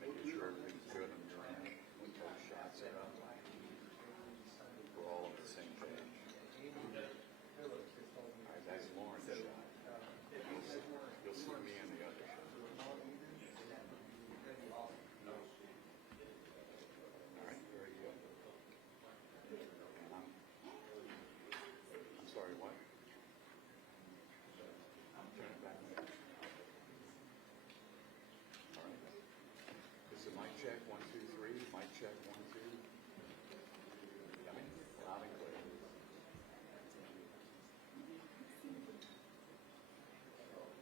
making sure everything's good on your end, when those shots are up. We're all on the same page. All right, that's Lauren's shot. You'll see me on the other shot. All right, very good. And I'm sorry, what? Turn it back. All right. This is mic check, 1, 2, 3. Mic check, 1, 2. Coming loud and clear.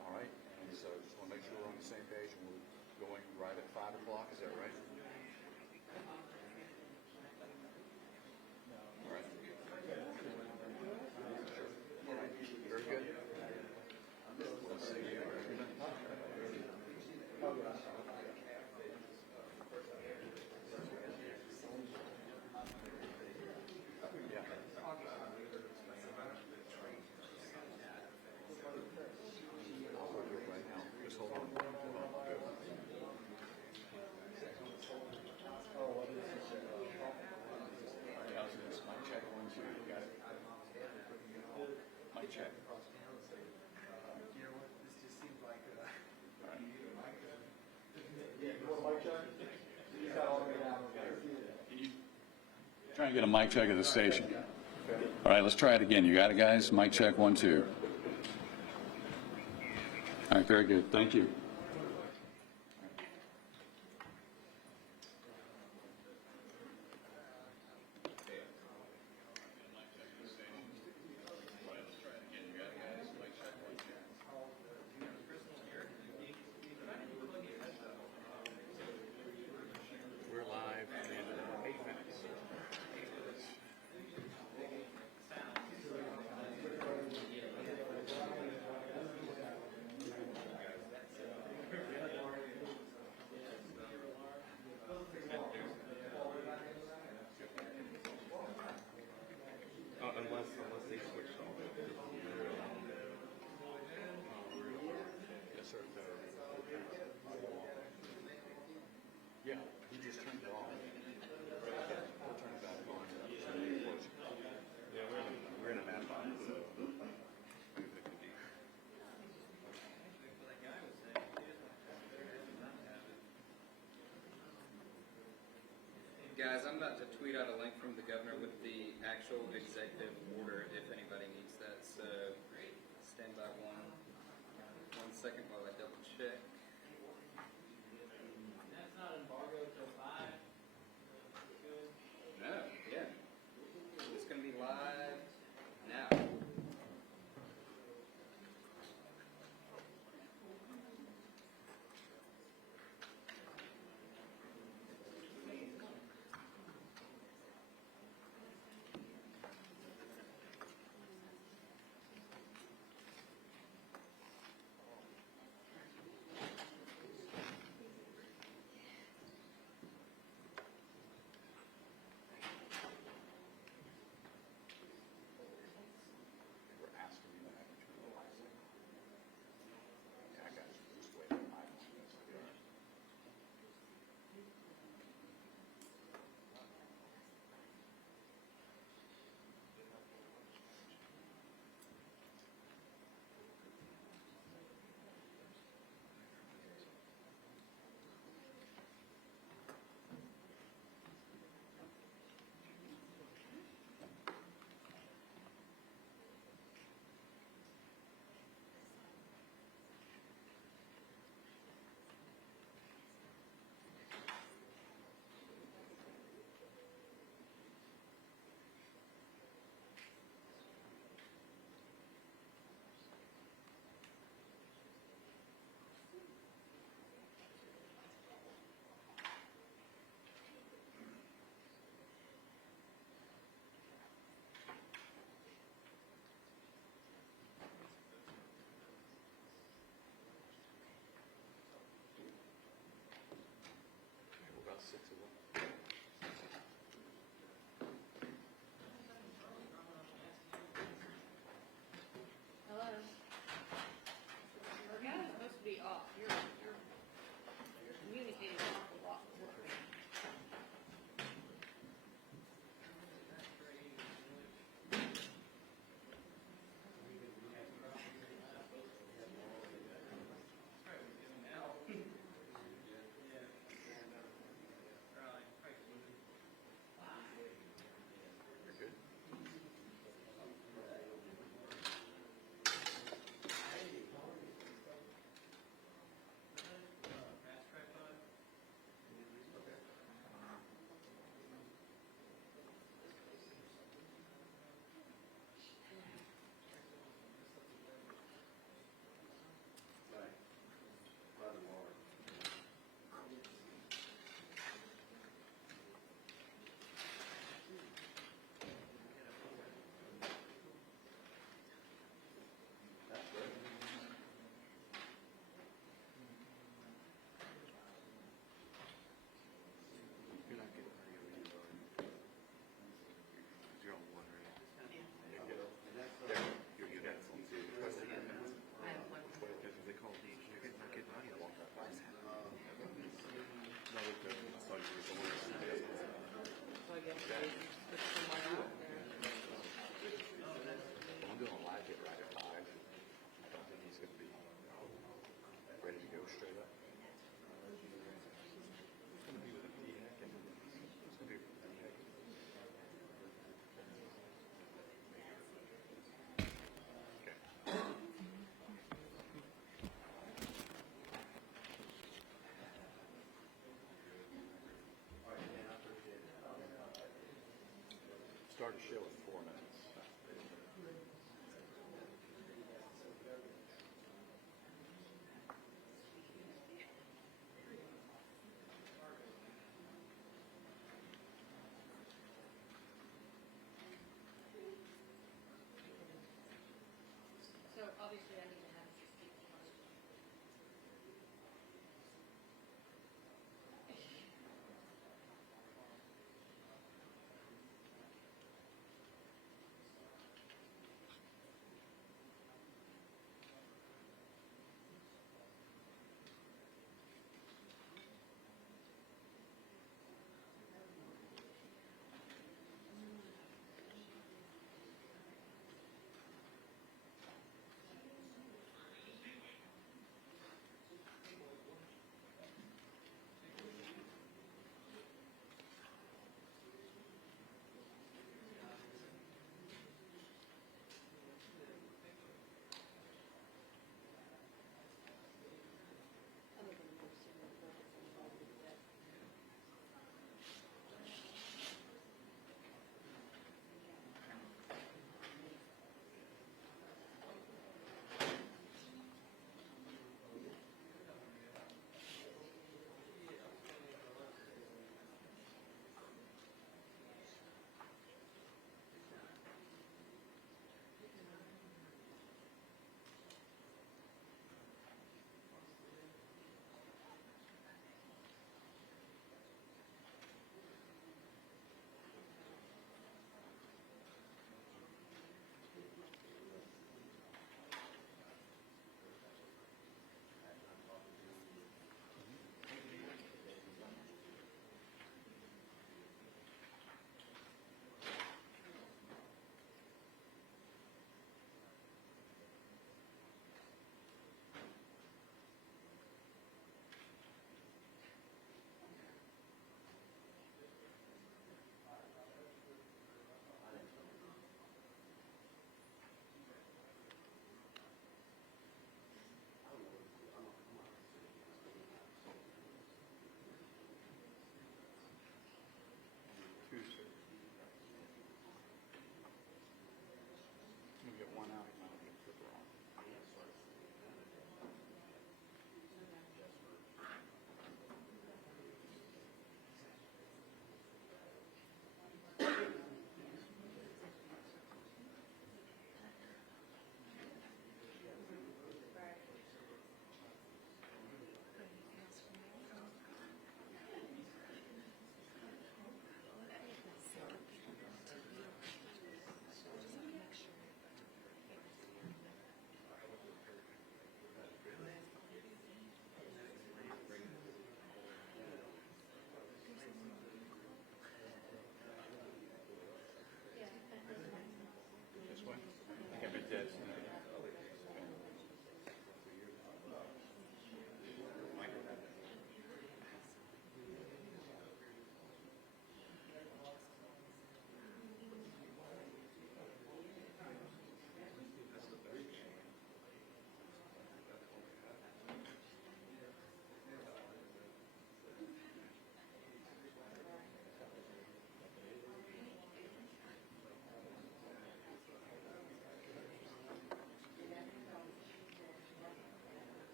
All right, and so just want to make sure we're on the same page, and we're going right at 5 o'clock. Is that right? All right. All right. Very good. We'll see you in a few minutes. Yeah. I'll work it right now. Just hold on. Hold on. Good. How's this? Mic check, 1, 2. You got it? Mic check. You know what? This just seems like All right. Can you try and get a mic check at the station? All right, let's try it again. You got it, guys? Mic check, 1, 2. All right, very good. Thank you. We're live in 8 minutes. unless they switch off. Yes, sir. Yeah, he just turned it off. We'll turn it back on. Yeah, we're in a map box, so. Guys, I'm about to tweet out a link from the governor with the actual executive order if anybody needs that. So stand by one second while I double check. That's not embargo till 5. No, yeah. It's going to be live now. I'm doing a live hit right at 5. I don't think he's going to be ready to go straight up. It's going to be with the heck and it's going to be with the heck. Okay. Start a show in 4 minutes. So obviously I need to have you speak first.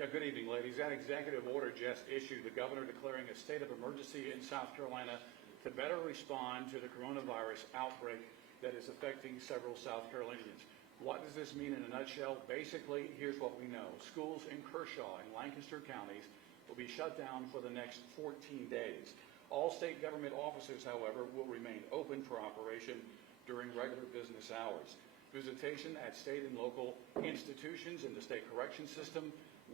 Yeah, good evening, ladies. That executive order just issued, the governor declaring a state of emergency in South Carolina to better respond to the coronavirus outbreak that is affecting several South Carolinians. What does this mean in a nutshell? Basically, here's what we know. Schools in Kershaw and Lancaster counties will be shut down for the next 14 days. All state government offices, however, will remain open for operation during regular business hours. Visitation at state and local institutions in the state correction system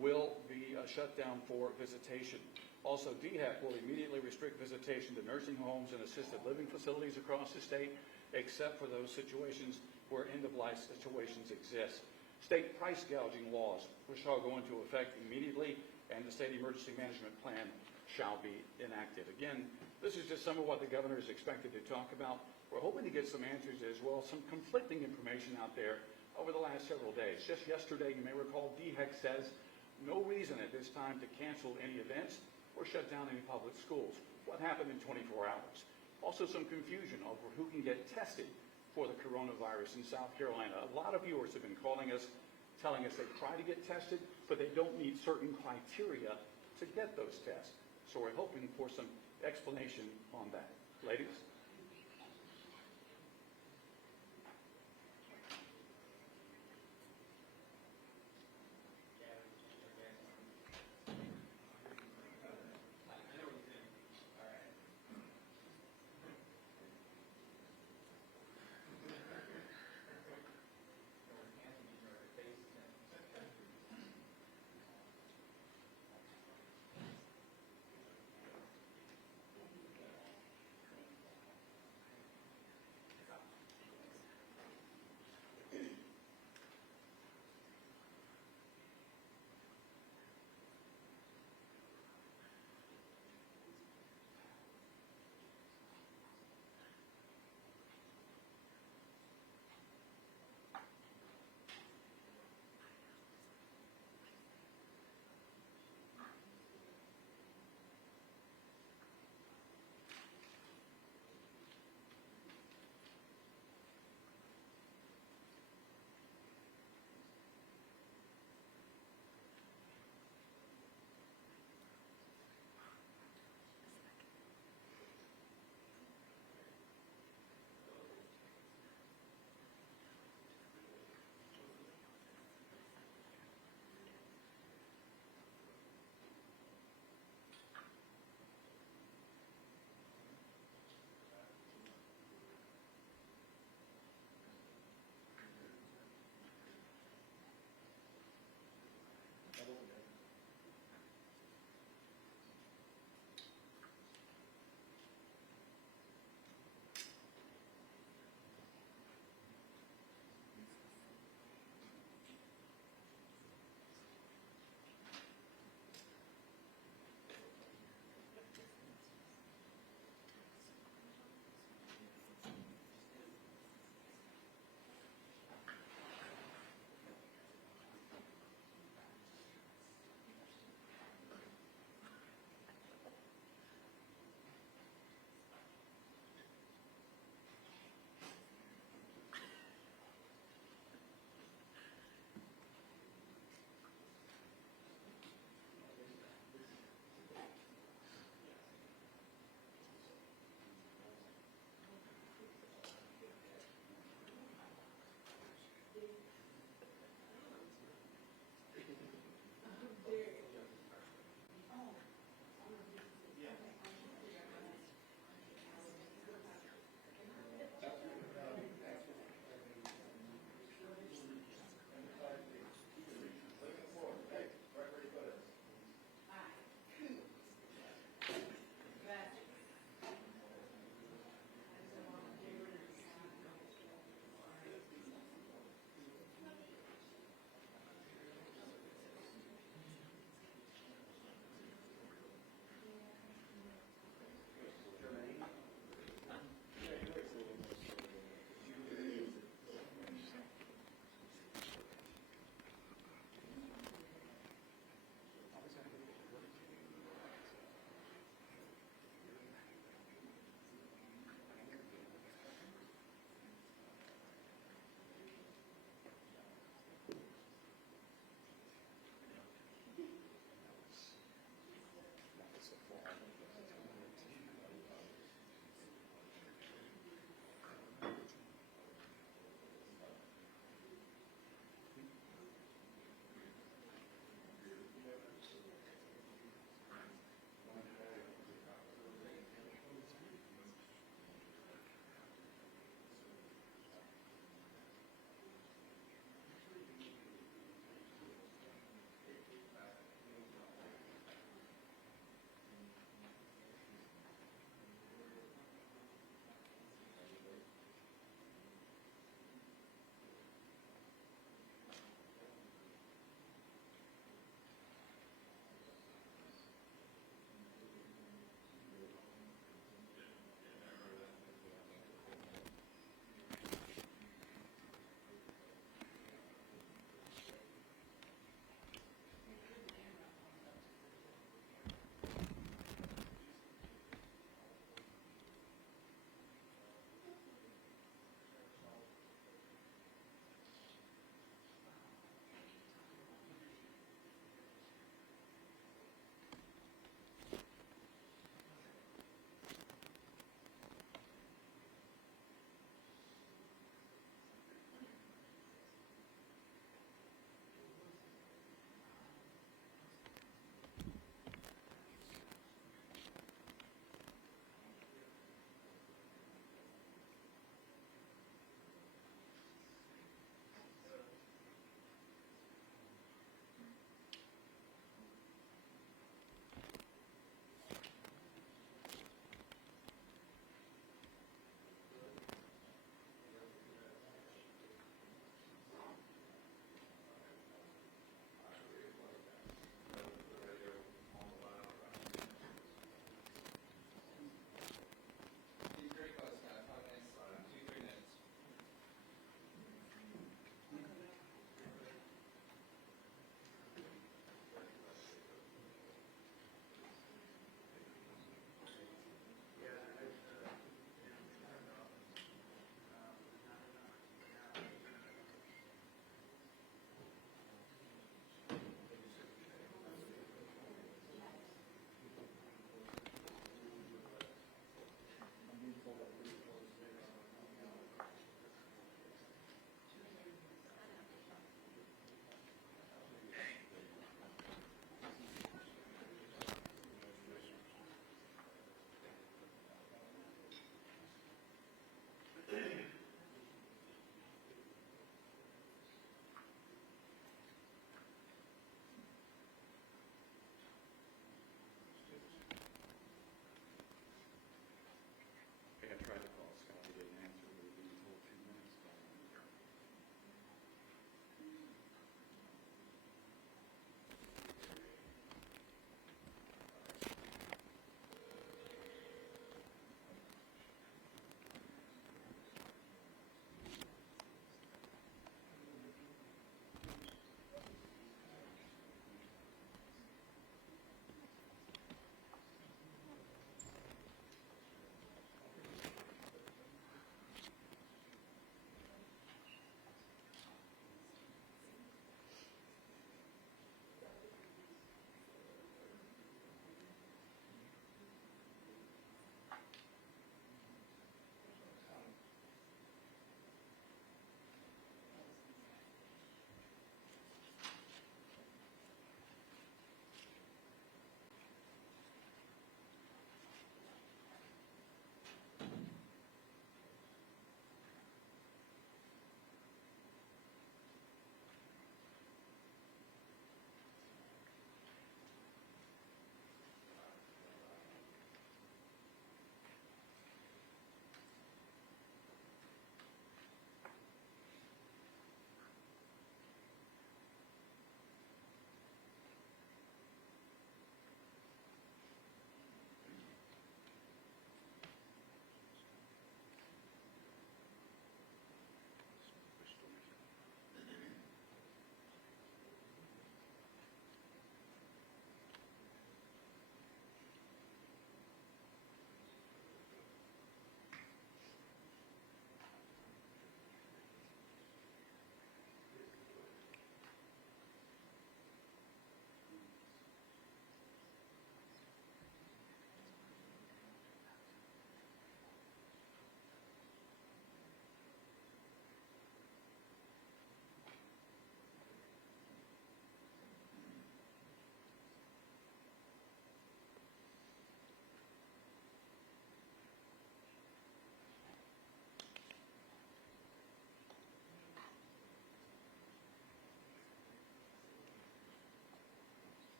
will be shut down for visitation. Also, DHEC will immediately restrict visitation to nursing homes and assisted living facilities across the state, except for those situations where end-of-life situations exist. State price gouging laws, which shall go into effect immediately, and the state emergency management plan shall be enacted. Again, this is just some of what the governor is expected to talk about. We're hoping to get some answers as well, some conflicting information out there over the last several days. Just yesterday, you may recall, DHEC says no reason at this time to cancel any events or shut down any public schools. What happened in 24 hours? Also some confusion over who can get tested for the coronavirus in South Carolina. A lot of viewers have been calling us, telling us they try to get tested, but they don't meet certain criteria to get those tests. So we're hoping for some explanation on that. Ladies?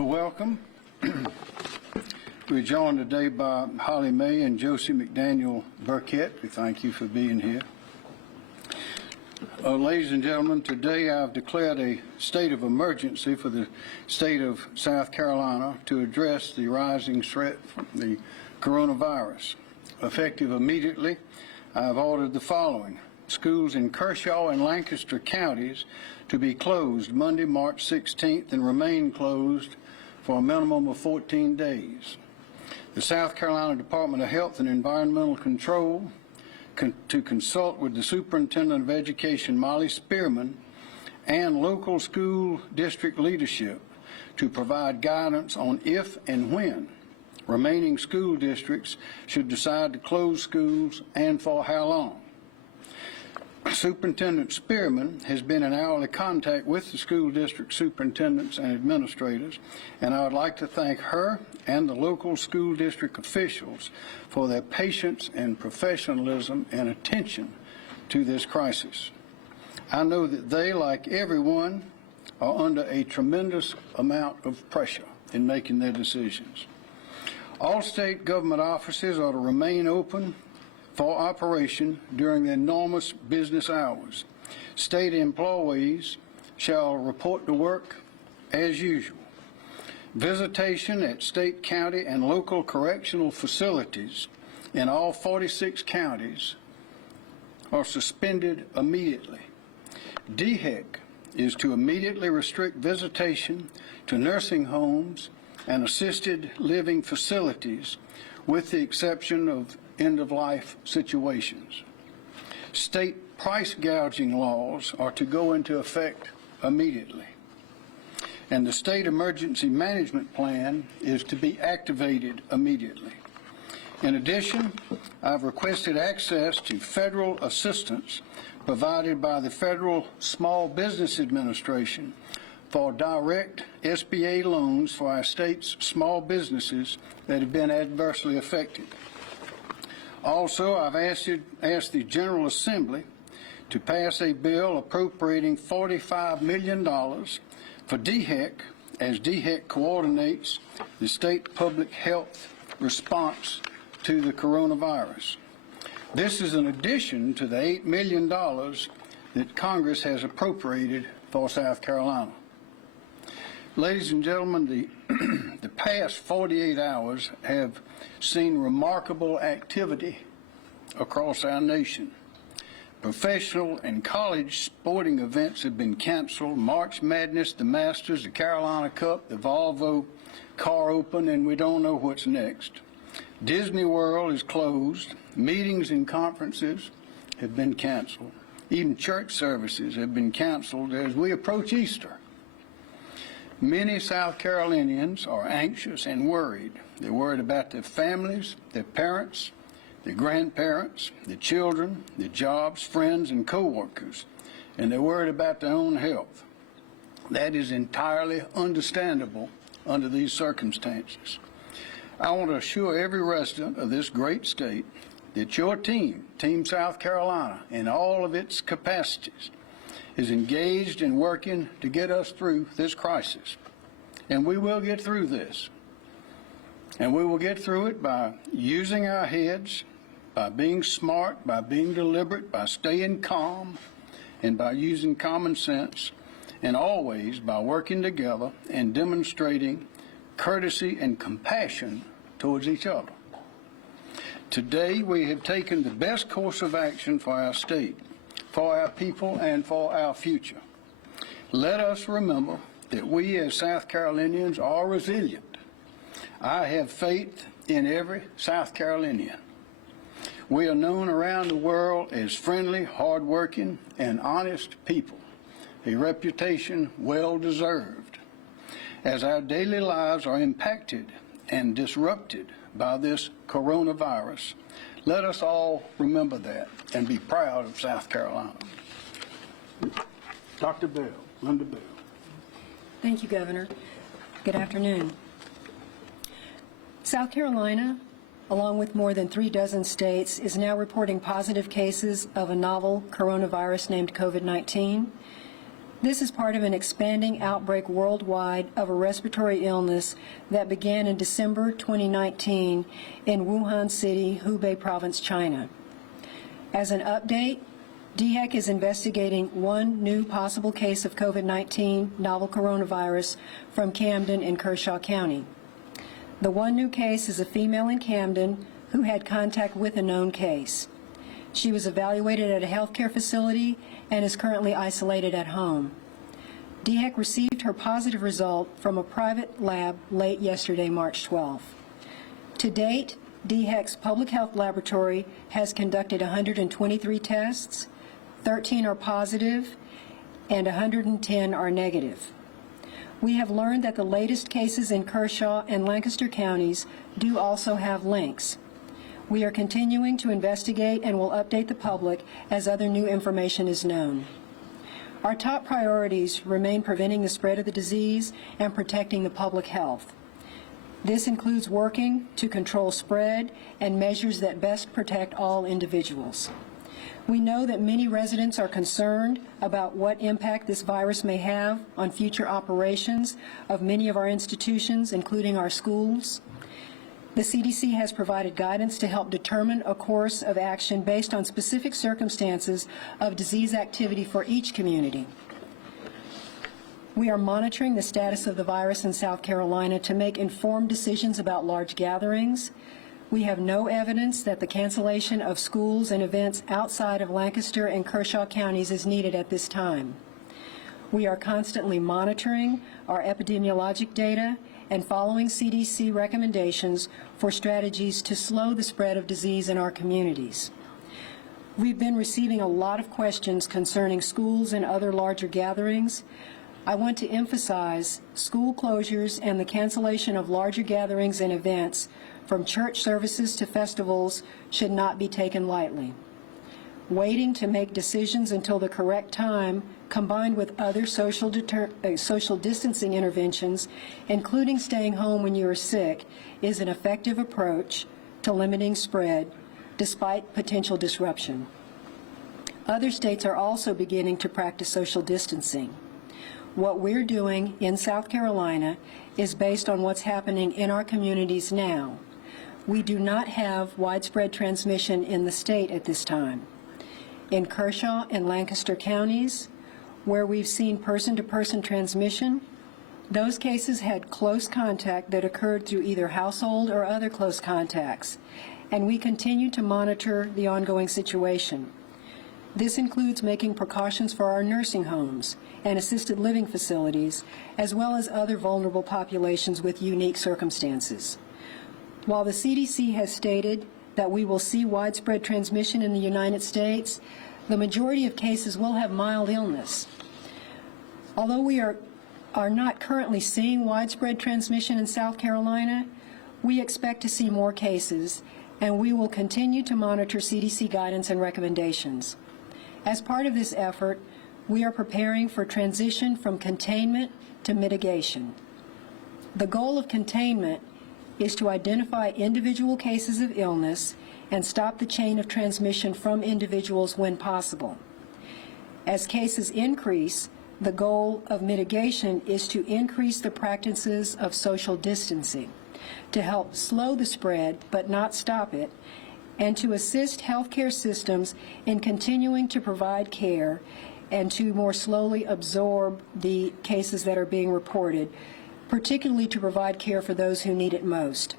Well, welcome. We're joined today by Holly May and Josie McDaniel Burkett. We thank you for being here. Ladies and gentlemen, today I've declared a state of emergency for the state of South Carolina to address the rising threat from the coronavirus. Effective immediately, I've ordered the following. Schools in Kershaw and Lancaster counties to be closed Monday, March 16th and remain closed for a minimum of 14 days. The South Carolina Department of Health and Environmental Control to consult with the Superintendent of Education, Molly Spearman, and local school district leadership to provide guidance on if and when remaining school districts should decide to close schools and for how long. Superintendent Spearman has been in hourly contact with the school district superintendents and administrators, and I would like to thank her and the local school district officials for their patience and professionalism and attention to this crisis. I know that they, like everyone, are under a tremendous amount of pressure in making their decisions. All state government offices are to remain open for operation during the enormous business hours. State employees shall report to work as usual. Visitation at state, county, and local correctional facilities in all 46 counties are suspended immediately. DHEC is to immediately restrict visitation to nursing homes and assisted living facilities with the exception of end-of-life situations. State price gouging laws are to go into effect immediately. And the state emergency management plan is to be activated immediately. In addition, I've requested access to federal assistance provided by the Federal Small Business Administration for direct SBA loans for our state's small businesses that have been adversely affected. Also, I've asked the General Assembly to pass a bill appropriating $45 million for DHEC as DHEC coordinates the state public health response to the coronavirus. This is in addition to the $8 million that Congress has appropriated for South Carolina. Ladies and gentlemen, the past 48 hours have seen remarkable activity across our nation. Professional and college sporting events have been canceled. March Madness, the Masters, the Carolina Cup, the Volvo Car Open, and we don't know what's next. Disney World is closed. Meetings and conferences have been canceled. Even church services have been canceled as we approach Easter. Many South Carolinians are anxious and worried. They're worried about their families, their parents, their grandparents, their children, their jobs, friends, and co-workers, and they're worried about their own health. That is entirely understandable under these circumstances. I want to assure every resident of this great state that your team, Team South Carolina, in all of its capacities, is engaged in working to get us through this crisis. And we will get through this. And we will get through it by using our heads, by being smart, by being deliberate, by staying calm, and by using common sense, and always by working together and demonstrating courtesy and compassion towards each other. Today, we have taken the best course of action for our state, for our people, and for our future. Let us remember that we as South Carolinians are resilient. I have faith in every South Carolinian. We are known around the world as friendly, hardworking, and honest people, a reputation well deserved. As our daily lives are impacted and disrupted by this coronavirus, let us all remember that and be proud of South Carolina. Dr. Bell, Linda Bell. Thank you, Governor. Good afternoon. South Carolina, along with more than 36 states, is now reporting positive cases of a novel coronavirus named COVID-19. This is part of an expanding outbreak worldwide of a respiratory illness that began in December 2019 in Wuhan City, Hubei Province, China. As an update, DHEC is investigating one new possible case of COVID-19 novel coronavirus from Camden in Kershaw County. The one new case is a female in Camden who had contact with a known case. She was evaluated at a healthcare facility and is currently isolated at home. DHEC received her positive result from a private lab late yesterday, March 12th. To date, DHEC's public health laboratory has conducted 123 tests, 13 are positive, and 110 are negative. We have learned that the latest cases in Kershaw and Lancaster counties do also have links. We are continuing to investigate and will update the public as other new information is known. Our top priorities remain preventing the spread of the disease and protecting the public health. This includes working to control spread and measures that best protect all individuals. We know that many residents are concerned about what impact this virus may have on future operations of many of our institutions, including our schools. The CDC has provided guidance to help determine a course of action based on specific circumstances of disease activity for each community. We are monitoring the status of the virus in South Carolina to make informed decisions about large gatherings. We have no evidence that the cancellation of schools and events outside of Lancaster and Kershaw counties is needed at this time. We are constantly monitoring our epidemiologic data and following CDC recommendations for strategies to slow the spread of disease in our communities. We've been receiving a lot of questions concerning schools and other larger gatherings. I want to emphasize school closures and the cancellation of larger gatherings and events, from church services to festivals, should not be taken lightly. Waiting to make decisions until the correct time, combined with other social distancing interventions, including staying home when you are sick, is an effective approach to limiting spread despite potential disruption. Other states are also beginning to practice social distancing. What we're doing in South Carolina is based on what's happening in our communities now. We do not have widespread transmission in the state at this time. In Kershaw and Lancaster counties, where we've seen person-to-person transmission, those cases had close contact that occurred through either household or other close contacts, and we continue to monitor the ongoing situation. This includes making precautions for our nursing homes and assisted living facilities, as well as other vulnerable populations with unique circumstances. While the CDC has stated that we will see widespread transmission in the United States, the majority of cases will have mild illness. Although we are not currently seeing widespread transmission in South Carolina, we expect to see more cases, and we will continue to monitor CDC guidance and recommendations. As part of this effort, we are preparing for transition from containment to mitigation. The goal of containment is to identify individual cases of illness and stop the chain of transmission from individuals when possible. As cases increase, the goal of mitigation is to increase the practices of social distancing, to help slow the spread but not stop it, and to assist healthcare systems in continuing to provide care and to more slowly absorb the cases that are being reported, particularly to provide care for those who need it most.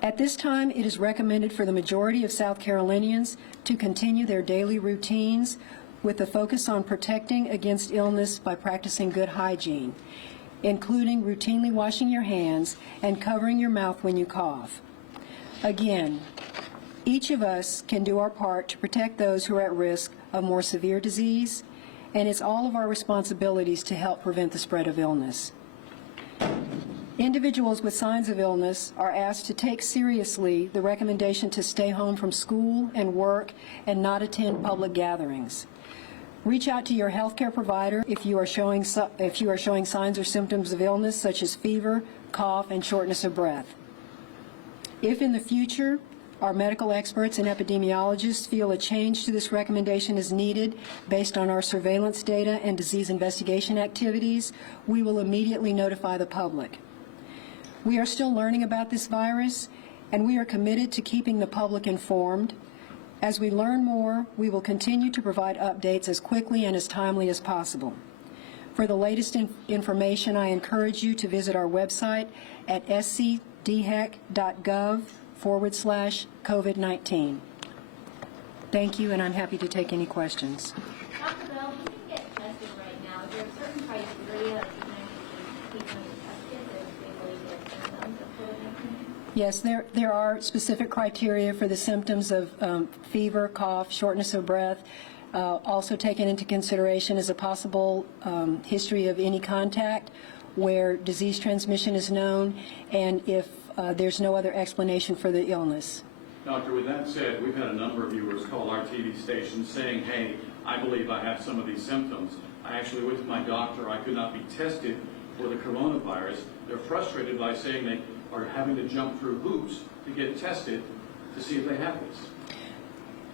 At this time, it is recommended for the majority of South Carolinians to continue their daily routines with a focus on protecting against illness by practicing good hygiene, including routinely washing your hands and covering your mouth when you cough. Again, each of us can do our part to protect those who are at risk of more severe disease, and it's all of our responsibilities to help prevent the spread of illness. Individuals with signs of illness are asked to take seriously the recommendation to stay home from school and work and not attend public gatherings. Reach out to your healthcare provider if you are showing signs or symptoms of illness such as fever, cough, and shortness of breath. If in the future our medical experts and epidemiologists feel a change to this recommendation is needed based on our surveillance data and disease investigation activities, we will immediately notify the public. We are still learning about this virus, and we are committed to keeping the public informed. As we learn more, we will continue to provide updates as quickly and as timely as possible. For the latest information, I encourage you to visit our website at scdhec.gov/COVID-19. Thank you, and I'm happy to take any questions. Dr. Bell, you can get tested right now. Is there a certain criteria that you mentioned people need to test it if they believe they have symptoms of COVID-19? Yes, there are specific criteria for the symptoms of fever, cough, shortness of breath. Also taken into consideration is a possible history of any contact where disease transmission is known, and if there's no other explanation for the illness. Doctor, with that said, we've had a number of viewers call our TV station saying, hey, I believe I have some of these symptoms. I actually went to my doctor. I could not be tested for the coronavirus. They're frustrated by saying they are having to jump through hoops to get tested to see if they have this.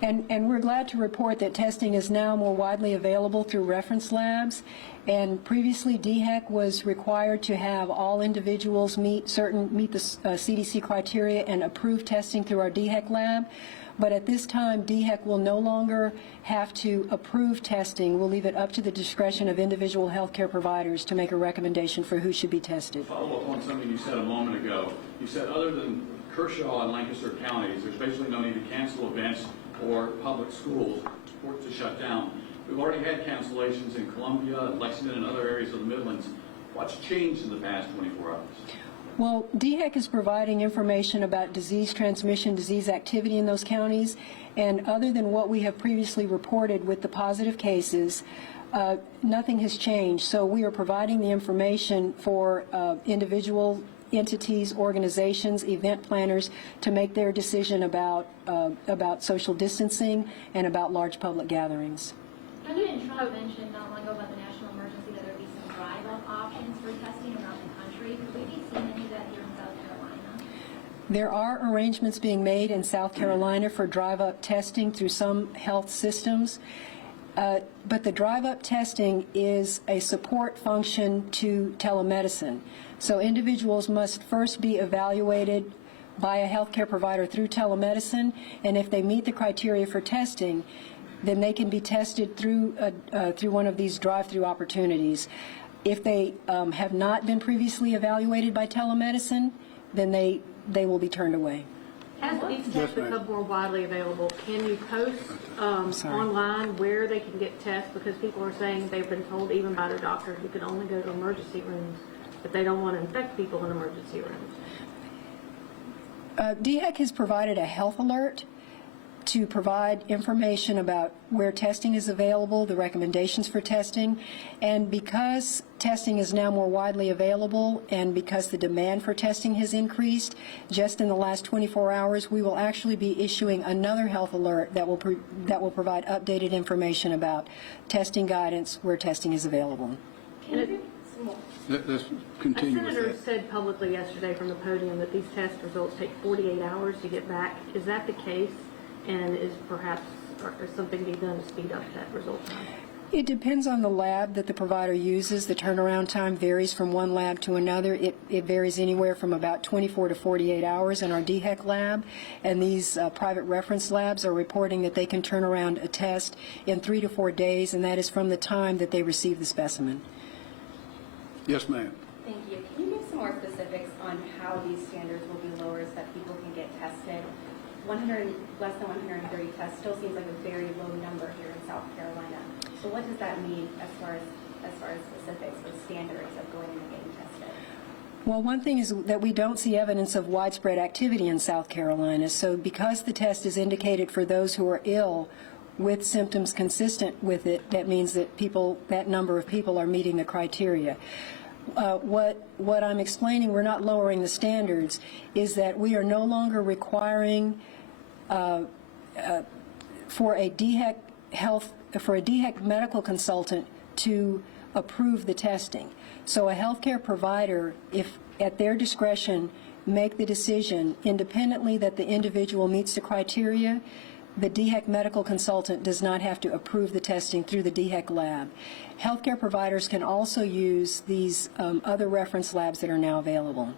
And we're glad to report that testing is now more widely available through reference labs. And previously, DHEC was required to have all individuals meet the CDC criteria and approve testing through our DHEC lab. But at this time, DHEC will no longer have to approve testing. We'll leave it up to the discretion of individual healthcare providers to make a recommendation for who should be tested. Follow up on something you said a moment ago. You said other than Kershaw and Lancaster counties, there's basically no need to cancel events or public schools to shut down. We've already had cancellations in Columbia, Lexington, and other areas of the Midlands. What's changed in the past 24 hours? Well, DHEC is providing information about disease transmission, disease activity in those counties, and other than what we have previously reported with the positive cases, nothing has changed. So we are providing the information for individual entities, organizations, event planners to make their decision about social distancing and about large public gatherings. President Trump mentioned not long ago about the national emergency that there would be some drive-up options for testing around the country. Could we be seeing any of that here in South Carolina? There are arrangements being made in South Carolina for drive-up testing through some health systems. But the drive-up testing is a support function to telemedicine. So individuals must first be evaluated by a healthcare provider through telemedicine, and if they meet the criteria for testing, then they can be tested through one of these drive-through opportunities. If they have not been previously evaluated by telemedicine, then they will be turned away. As these tests become more widely available, can you post online where they can get tests? Because people are saying they've been told even by their doctors you can only go to emergency rooms, but they don't want to infect people in emergency rooms. DHEC has provided a health alert to provide information about where testing is available, the recommendations for testing, and because testing is now more widely available and because the demand for testing has increased, just in the last 24 hours, we will actually be issuing another health alert that will provide updated information about testing guidance where testing is available. Let's continue A with senator that. said publicly yesterday from the podium that these test results take 48 hours to get back. Is that the case? And is perhaps or something be done to speed up that result time? It depends on the lab that the provider uses. The turnaround time varies from one lab to another. It varies anywhere from about 24 to 48 hours in our DHEC lab, and these private reference labs are reporting that they can turn around a test in 3 to 4 days, and that is from the time that they receive the specimen. Yes, ma'am. Thank you. Can you give some more specifics on how these standards will be lowered so that people can get tested? Less than 130 tests still seems like a very low number here in South Carolina. So what does that mean as far as specifics with standards of going and getting tested? Well, one thing is that we don't see evidence of widespread activity in South Carolina. So because the test is indicated for those who are ill with symptoms consistent with it, that means that that number of people are meeting the criteria. What I'm explaining, we're not lowering the standards, is that we are no longer requiring for a DHEC medical consultant to approve the testing. So a healthcare provider, if at their discretion, make the decision independently that the individual meets the criteria, the DHEC medical consultant does not have to approve the testing through the DHEC lab. Healthcare providers can also use these other reference labs that are now available.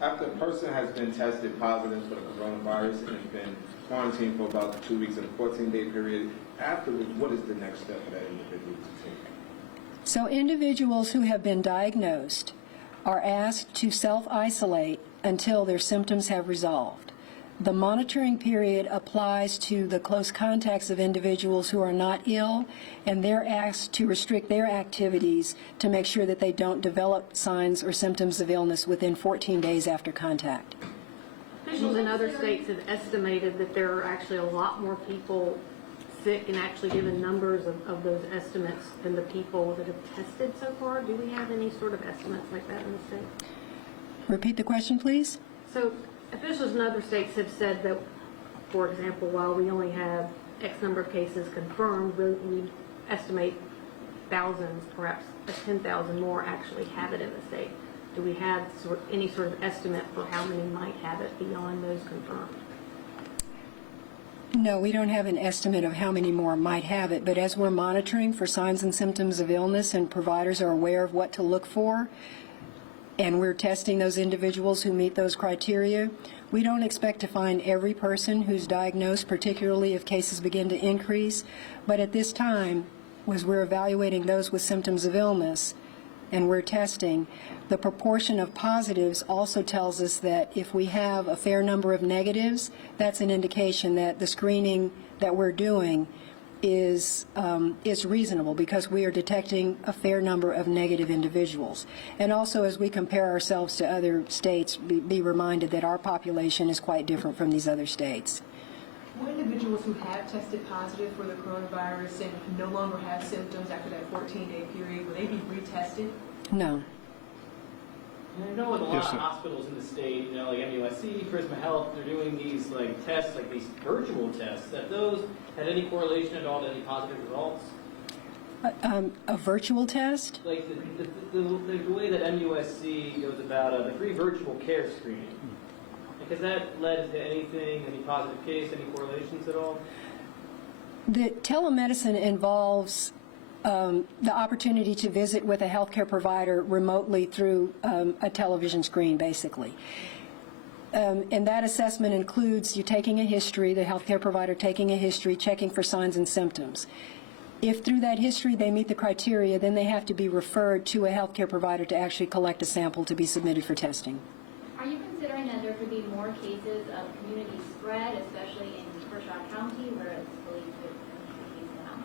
After a person has been tested positive for the coronavirus and has been quarantined for about 2 weeks in a 14-day period, afterwards, what is the next step for that individual to take? So individuals who have been diagnosed are asked to self-isolate until their symptoms have resolved. The monitoring period applies to the close contacts of individuals who are not ill, and they're asked to restrict their activities to make sure that they don't develop signs or symptoms of illness within 14 days after contact. Officials in other states have estimated that there are actually a lot more people sick and actually given numbers of those estimates than the people that have tested so far. Do we have any sort of estimates like that in the state? Repeat the question, please. So officials in other states have said that, for example, while we only have X number of cases confirmed, we estimate thousands, perhaps 10,000 more actually have it in the state. Do we have any sort of estimate for how many might have it beyond those confirmed? No, we don't have an estimate of how many more might have it, but as we're monitoring for signs and symptoms of illness and providers are aware of what to look for, and we're testing those individuals who meet those criteria, we don't expect to find every person who's diagnosed, particularly if cases begin to increase. But at this time, as we're evaluating those with symptoms of illness and we're testing, the proportion of positives also tells us that if we have a fair number of negatives, that's an indication that the screening that we're doing is reasonable, because we are detecting a fair number of negative individuals. And also, as we compare ourselves to other states, be reminded that our population is quite different from these other states. Will individuals who have tested positive for the coronavirus and no longer have symptoms after that 14-day period, will they be retested? No. And I know in a lot of hospitals in the state, like MUSC, Prisma Health, they're doing these tests, like these virtual tests, that those had any correlation at all to any positive results? A virtual test? Like the way that MUSC goes about the free virtual care screening. Like, has that led to anything, any positive case, any correlations at all? The telemedicine involves the opportunity to visit with a healthcare provider remotely through a television screen, basically. And that assessment includes you taking a history, the healthcare provider taking a history, checking for signs and symptoms. If through that history they meet the criteria, then they have to be referred to a healthcare provider to actually collect a sample to be submitted for testing. Are you considering that there could be more cases of community spread, especially in Kershaw County, where it's believed to be now?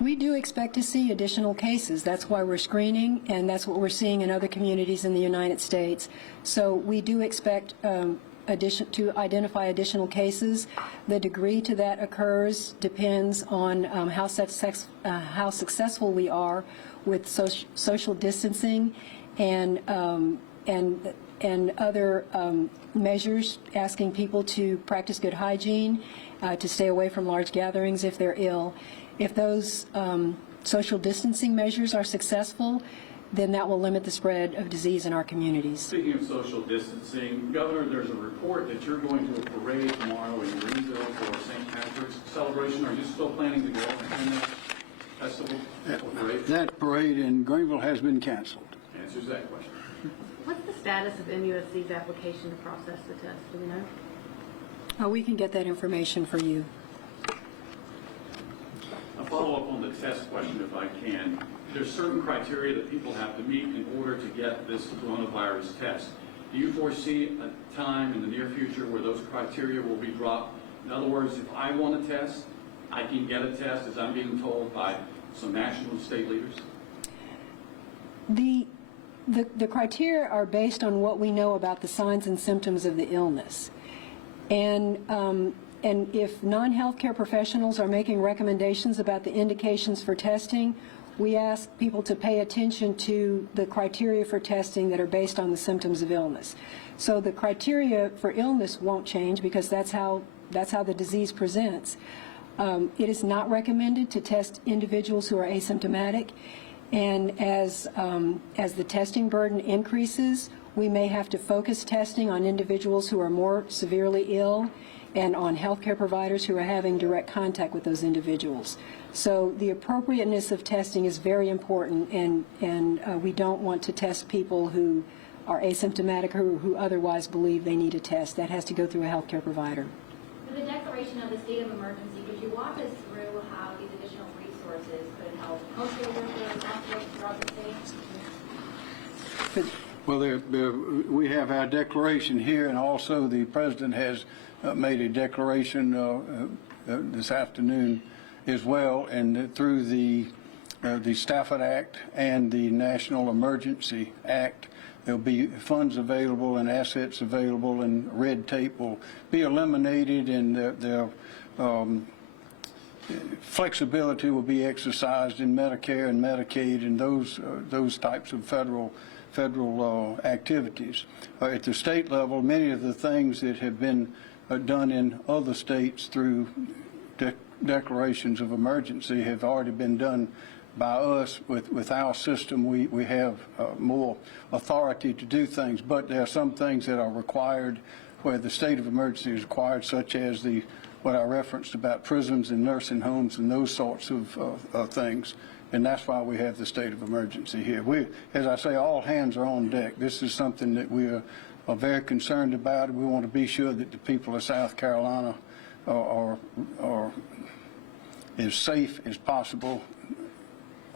We do expect to see additional cases. That's why we're screening, and that's what we're seeing in other communities in the United States. So we do expect to identify additional cases. The degree to that occurs depends on how successful we are with social distancing and other measures, asking people to practice good hygiene, to stay away from large gatherings if they're ill. If those social distancing measures are successful, then that will limit the spread of disease in our communities. Speaking of social distancing, Governor, there's a report that you're going to a parade tomorrow in Greenville for St. Patrick's celebration. Are you still planning to go and attend that festival? That parade in Greenville has been canceled. Answers that question. What's the status of MUSC's application to process the test? Do we know? Oh, we can get that information for you. A follow-up on the test question, if I can. There's certain criteria that people have to meet in order to get this coronavirus test. Do you foresee a time in the near future where those criteria will be dropped? In other words, if I want a test, I can get a test, as I'm being told by some national and state leaders? The criteria are based on what we know about the signs and symptoms of the illness. And if non-healthcare professionals are making recommendations about the indications for testing, we ask people to pay attention to the criteria for testing that are based on the symptoms of illness. So the criteria for illness won't change, because that's how the disease presents. It is not recommended to test individuals who are asymptomatic, and as the testing burden increases, We may have to focus testing on individuals who are more severely ill and on healthcare providers who are having direct contact with those individuals. So the appropriateness of testing is very important, and we don't want to test people who are asymptomatic or who otherwise believe they need a test. That has to go through a healthcare provider. For the declaration of the state of emergency, could you walk us through how these additional resources could help healthcare workers operate throughout the state? Well, we have our declaration here, and also the president has made a declaration this afternoon as well, and through the Stafford Act and the National Emergency Act, there'll be funds available and assets available, and red tape will be eliminated, and their flexibility will be exercised in Medicare and Medicaid and those types of federal activities. At the state level, many of the things that have been done in other states through declarations of emergency have already been done by us. With our system, we have more authority to do things, but there are some things that are required where the state of emergency is required, such as what I referenced about prisons and nursing homes and those sorts of things. And that's why we have the state of emergency here. As I say, all hands are on deck. This is something that we are very concerned about. We want to be sure that the people of South Carolina are as safe as possible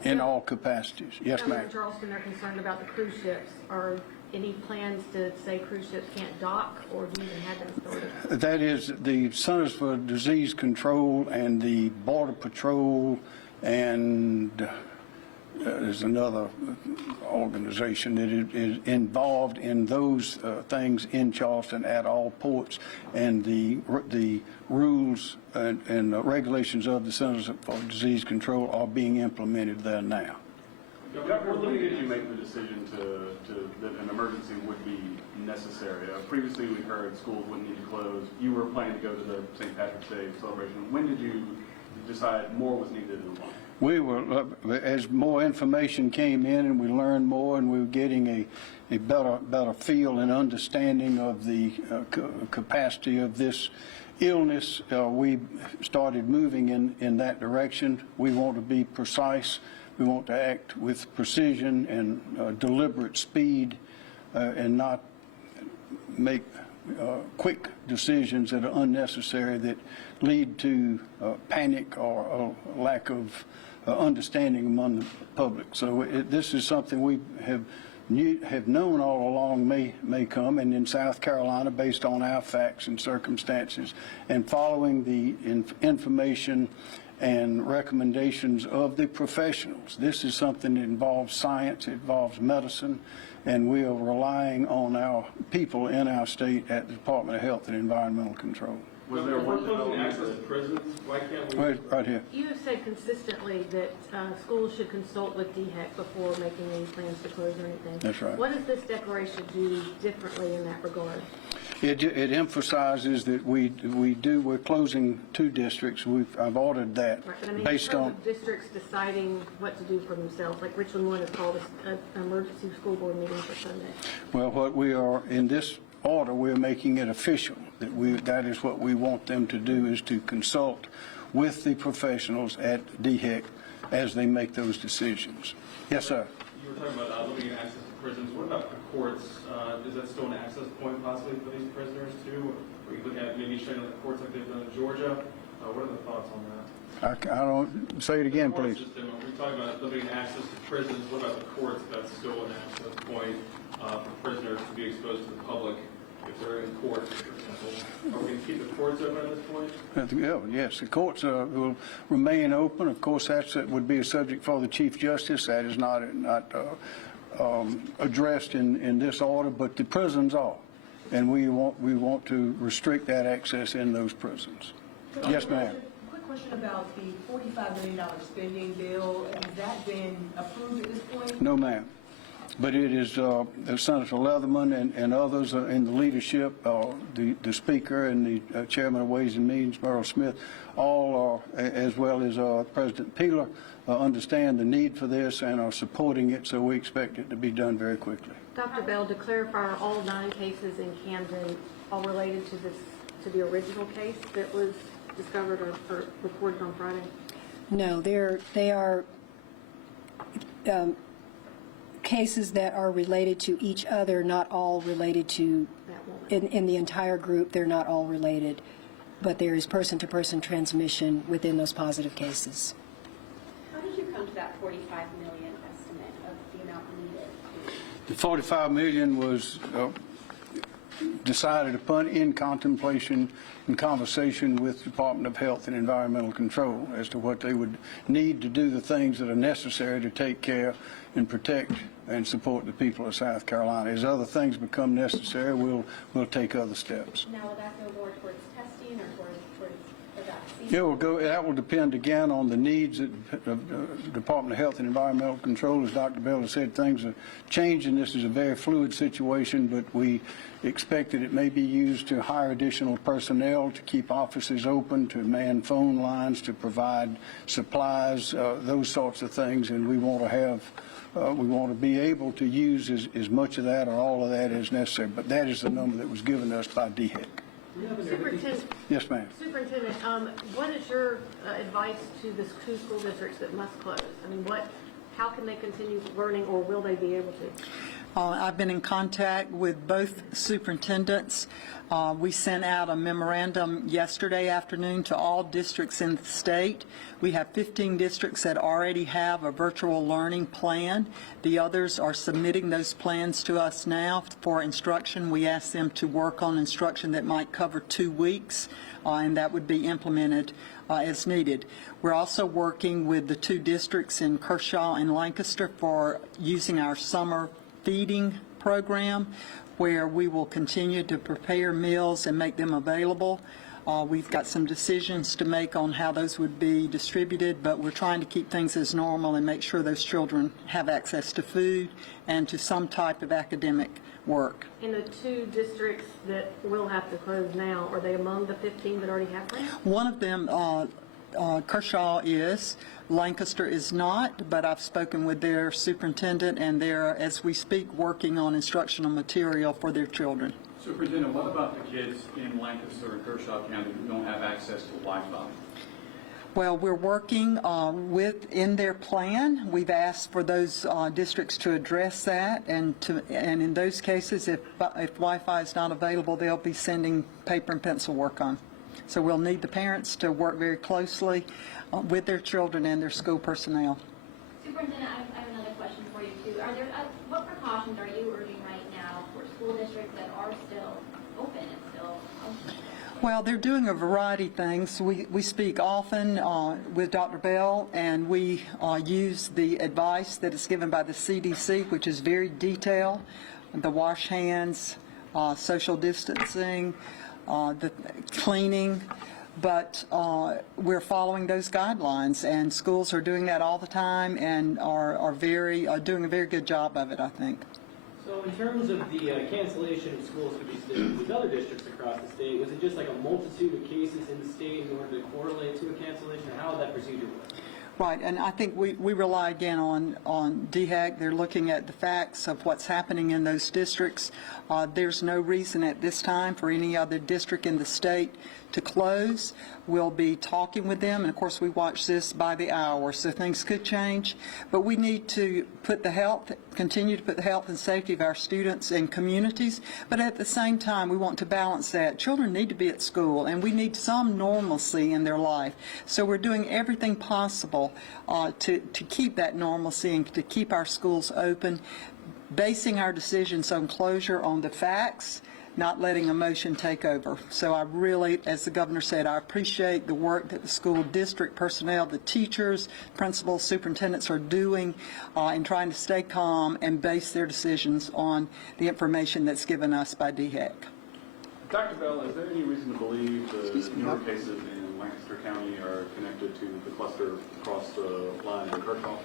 in all capacities. Yes, ma'am. In Charleston, they're concerned about the cruise ships. Are any plans to say cruise ships can't dock, or do you even have that authority? That is the Centers for Disease Control and the Border Patrol, and there's another organization that is involved in those things in Charleston at all ports, and the rules and regulations of the Centers for Disease Control are being implemented there now. When did you make the decision that an emergency would be necessary? Previously, we heard schools wouldn't need to close. You were planning to go to the St. Patrick's Day celebration. When did you decide more was needed than one? We were, as more information came in and we learned more, and we were getting a better feel and understanding of the capacity of this illness, we started moving in that direction. We want to be precise. We want to act with precision and deliberate speed, and not make quick decisions that are unnecessary that lead to panic or a lack of understanding among the public. So this is something we have known all along may come, and in South Carolina, based on our facts and circumstances, and following the information and recommendations of the professionals. This is something that involves science, it involves medicine, and we are relying on our people in our state at the Department of Health and Environmental Control. Was there one development access to prisons? Why can't we? Right here. You have said consistently that schools should consult with DHEC before making any plans to close or anything. That's right. What does this declaration do differently in that regard? It emphasizes that we're closing 2 districts. I've ordered that Right, but I mean, based in terms on. of districts deciding what to do for themselves, like Richland 1 is called an emergency school board meeting for Sunday. Well, what we are in this order, we're making it official that is what we want them to do, is to consult with the professionals at DHEC as they make those decisions. Yes, sir. You were talking about limiting access to prisons. What about the courts? Is that still an access point possibly for these prisoners too? Or you look at maybe shutting the courts like they've done in Georgia? What are the thoughts on that? I don't, say it again, please. System, when we talk about limiting access to prisons, what about the courts? That's still an access point for prisoners to be exposed to the public if they're in court, for example. Are we going to keep the courts open at this point? Yes, the courts will remain open. Of course, that would be a subject for the Chief Justice. That is not addressed in this order, but the prisons are, and we want to restrict that access in those prisons. Yes, ma'am. Quick question about the $45 million spending bill. Has that been approved at this point? No, ma'am. But it is Senator Leatherman and others in the leadership, the Speaker and the Chairman of Ways and Means, Merle Smith, all are, as well as President Peeler, understand the need for this and are supporting it, so we expect it to be done very quickly. Dr. Bell, to clarify, are all 9 cases in Camden all related to the original case that was discovered or reported on Friday? No, they are cases that are related to each other, not all related to, in the entire group, they're not all related. But there is person-to-person transmission within those positive cases. How did you come to that 45 million estimate of the amount needed? The 45 million was decided upon in contemplation and conversation with the Department of Health and Environmental Control as to what they would need to do the things that are necessary to take care and protect and support the people of South Carolina. As other things become necessary, we'll take other steps. Now, will that go more towards testing or towards the vaccine? That will depend again on the needs of the Department of Health and Environmental Control. As Dr. Bell has said, things are changing. This is a very fluid situation, but we expect that it may be used to hire additional personnel, to keep offices open, to man phone lines, to provide supplies, those sorts of things. And we want to be able to use as much of that or all of that as necessary. But that is the number that was given us by DHEC. Superintendent. Yes, ma'am. Superintendent, what is your advice to the two school districts that must close? I mean, how can they continue learning, or will they be able to? I've been in contact with both superintendents. We sent out a memorandum yesterday afternoon to all districts in the state. We have 15 districts that already have a virtual learning plan. The others are submitting those plans to us now for instruction. We asked them to work on instruction that might cover 2 weeks, and that would be implemented as needed. We're also working with the 2 districts in Kershaw and Lancaster for using our summer feeding program, where we will continue to prepare meals and make them available. We've got some decisions to make on how those would be distributed, but we're trying to keep things as normal and make sure those children have access to food and to some type of academic work. And the 2 districts that will have to close now, are they among the 15 that already have plans? One of them, Kershaw is. Lancaster is not, but I've spoken with their superintendent, and they're, as we speak, working on instructional material for their children. Superintendent, what about the kids in Lancaster and Kershaw County who don't have access to Wi-Fi? Well, we're working in their plan. We've asked for those districts to address that, and in those cases, if Wi-Fi is not available, they'll be sending paper and pencil work on. So we'll need the parents to work very closely with their children and their school personnel. Superintendent, I have another question for you too. What precautions are you urging right now for school districts that are still open and still functioning? Well, they're doing a variety of things. We speak often with Dr. Bell, and we use the advice that is given by the CDC, which is very detailed: the wash hands, social distancing, the cleaning. But we're following those guidelines, and schools are doing that all the time and are doing a very good job of it, I think. So in terms of the cancellation of schools for these districts with other districts across the state, was it just like a multitude of cases in the state in order to correlate to a cancellation, or how would that procedure work? Right, and I think we rely again on DHEC. They're looking at the facts of what's happening in those districts. There's no reason at this time for any other district in the state to close. We'll be talking with them, and of course we watch this by the hour, so things could change. But we need to continue to put the health and safety of our students and communities, but at the same time we want to balance that. Children need to be at school, and we need some normalcy in their life. So we're doing everything possible to keep that normalcy and to keep our schools open, basing our decisions on closure on the facts, not letting emotion take over. So I really, as the governor said, I appreciate the work that the school district personnel, the teachers, principals, superintendents are doing in trying to stay calm and base their decisions on the information that's given us by DHEC. Dr. Bell, is there any reason to believe the newer cases in Lancaster County are connected to the cluster across the line in Kershaw?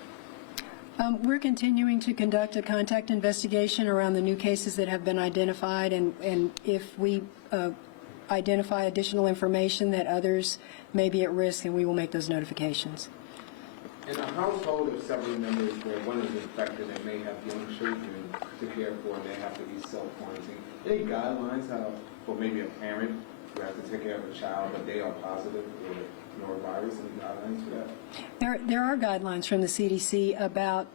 We're continuing to conduct a contact investigation around the new cases that have been identified, and if we identify additional information that others may be at risk, and we will make those notifications. In a household of several members where one is infected and may have young children to care for and they have to be self-quarantined, any guidelines for maybe a parent who has to take care of a child but they are positive with norovirus? Any guidelines for that? There are guidelines from the CDC about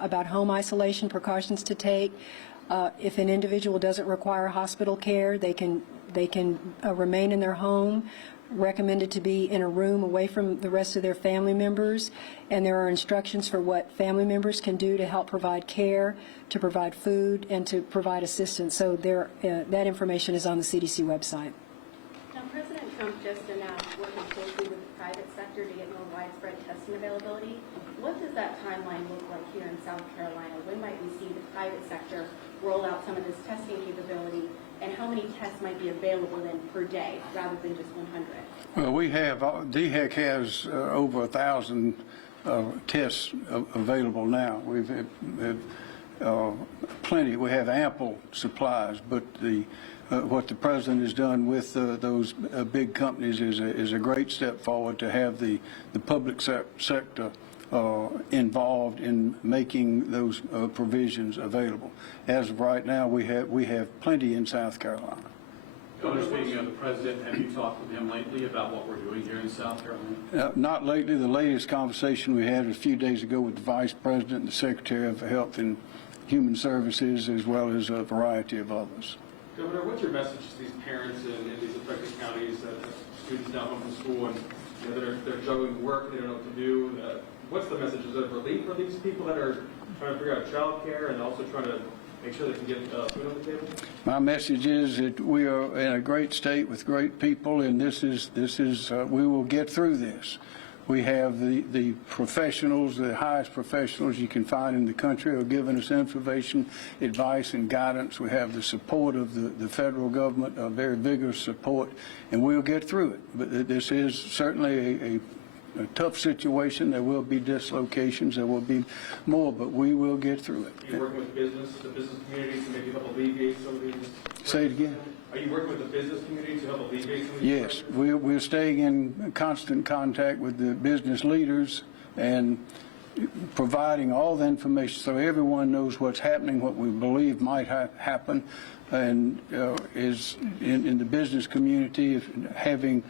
about home isolation precautions to take. If an individual doesn't require hospital care, they can remain in their home. Recommended to be in a room away from the rest of their family members, and there are instructions for what family members can do to help provide care, to provide food, and to provide assistance. So that information is on the CDC website. Now, President Trump just announced working closely with the private sector to get more widespread testing availability. What does that timeline look like here in South Carolina? When might we see the private sector roll out some of this testing capability, and how many tests might be available then per day rather than just 100? Well, we have, DHEC has over 1,000 tests available now. We've plenty, we have ample supplies, but what the President has done with those big companies is a great step forward to have the public sector involved in making those provisions available. As of right now, we have plenty in South Carolina. Governor, speaking of the President, have you talked with him lately about what we're doing here in South Carolina? Not lately. The latest conversation we had a few days ago with the Vice President and the Secretary of Health and Human Services, as well as a variety of others. Governor, what's your message to these parents in these affected counties that have students now home from school and they're juggling work, they don't know what to do? What's the message? Is it relief for these people that are trying to figure out child care and also trying to make sure they can get food on the table? My message is that we are in a great state with great people, and this is we will get through this. We have the professionals, the highest professionals you can find in the country, are giving us information, advice, and guidance. We have the support of the federal government, a very vigorous support, and we'll get through it. But this is certainly a tough situation. There will be dislocations. There will be more, but we will get through it. Are you working with the business community to maybe help alleviate some of these? Say it again. Are you working with the business community to help alleviate some of these? Yes, we're staying in constant contact with the business leaders and providing all the information so everyone knows what's happening, what we believe might happen, and is in the business community, having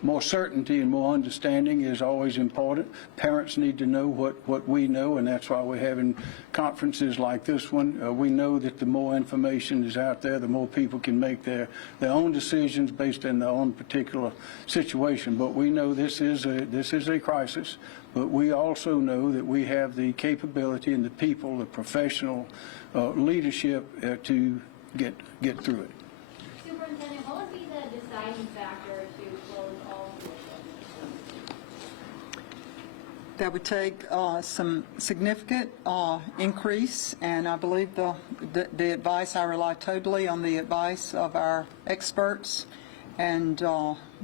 more certainty and more understanding is always important. Parents need to know what we know, and that's why we're having conferences like this one. We know that the more information is out there, the more people can make their own decisions based on their own particular situation. But we know this is a crisis, but we also know that we have the capability and the people, the professional leadership to get through it. Superintendent, what would be the deciding factor to close all schools? That would take some significant increase, and I believe the advice, I rely totally on the advice of our experts, and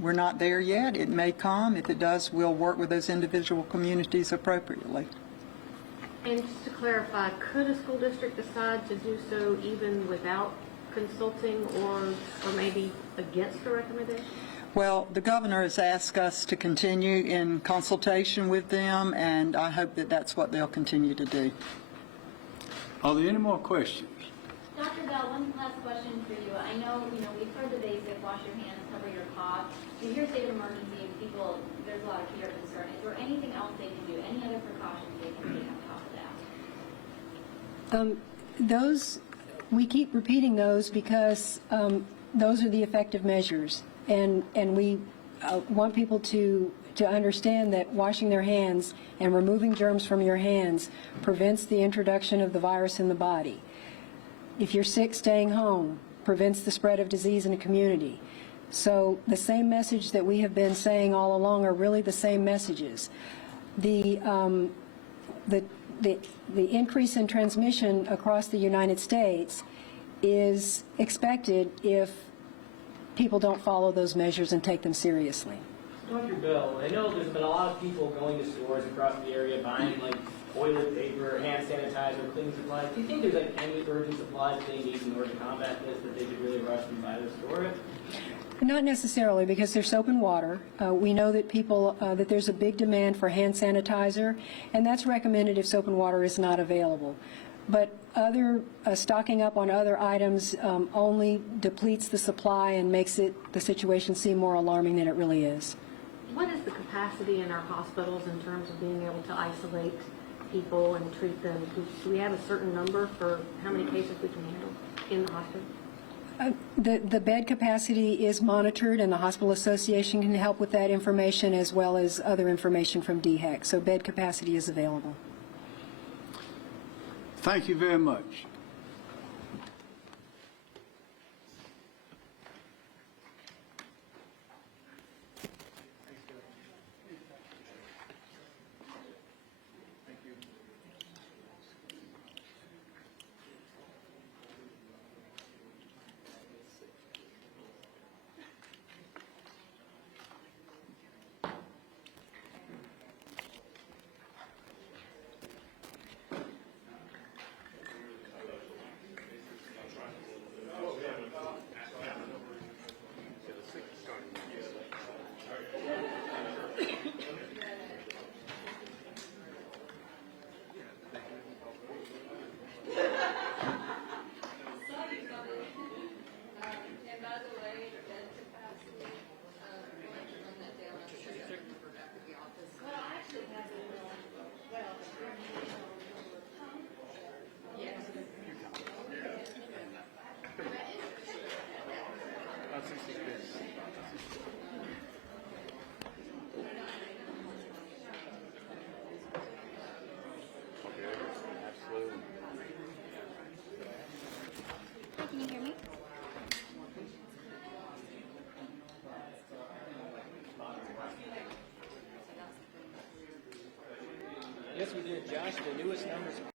we're not there yet. It may come. If it does, we'll work with those individual communities appropriately. And just to clarify, could a school district decide to do so even without consulting or maybe against the recommendation? Well, the governor has asked us to continue in consultation with them, and I hope that that's what they'll continue to do. Are there any more questions? Dr. Bell, one last question for you. I know, we've heard the basic, wash your hands, cover your cough. You hear state of emergency, people, there's a lot of fear and concern. Is there anything else they can do? Any other precautions they can take on top of that? We keep repeating those because those are the effective measures, and we want people to understand that washing their hands and removing germs from your hands prevents the introduction of the virus in the body. If you're sick, staying home prevents the spread of disease in a community. So the same message that we have been saying all along are really the same messages. The increase in transmission across the United States is expected if people don't follow those measures and take them seriously. Dr. Bell, I know there's been a lot of people going to stores across the area buying like toilet paper, hand sanitizer, cleaning supplies. Do you think there's like any urgent supplies they need in order to combat this that they could really rush and buy the store? Not necessarily, because there's soap and water. We know that that there's a big demand for hand sanitizer, and that's recommended if soap and water is not available. But other stocking up on other items only depletes the supply and makes the situation seem more alarming than it really is. What is the capacity in our hospitals in terms of being able to isolate people and treat them? Do we have a certain number for how many cases we can handle in the hospital? The bed capacity is monitored, and the Hospital Association can help with that information as well as other information from DHEC. So bed capacity is available. Thank you very much. Can you hear me? Yes, we did, Josh. The newest numbers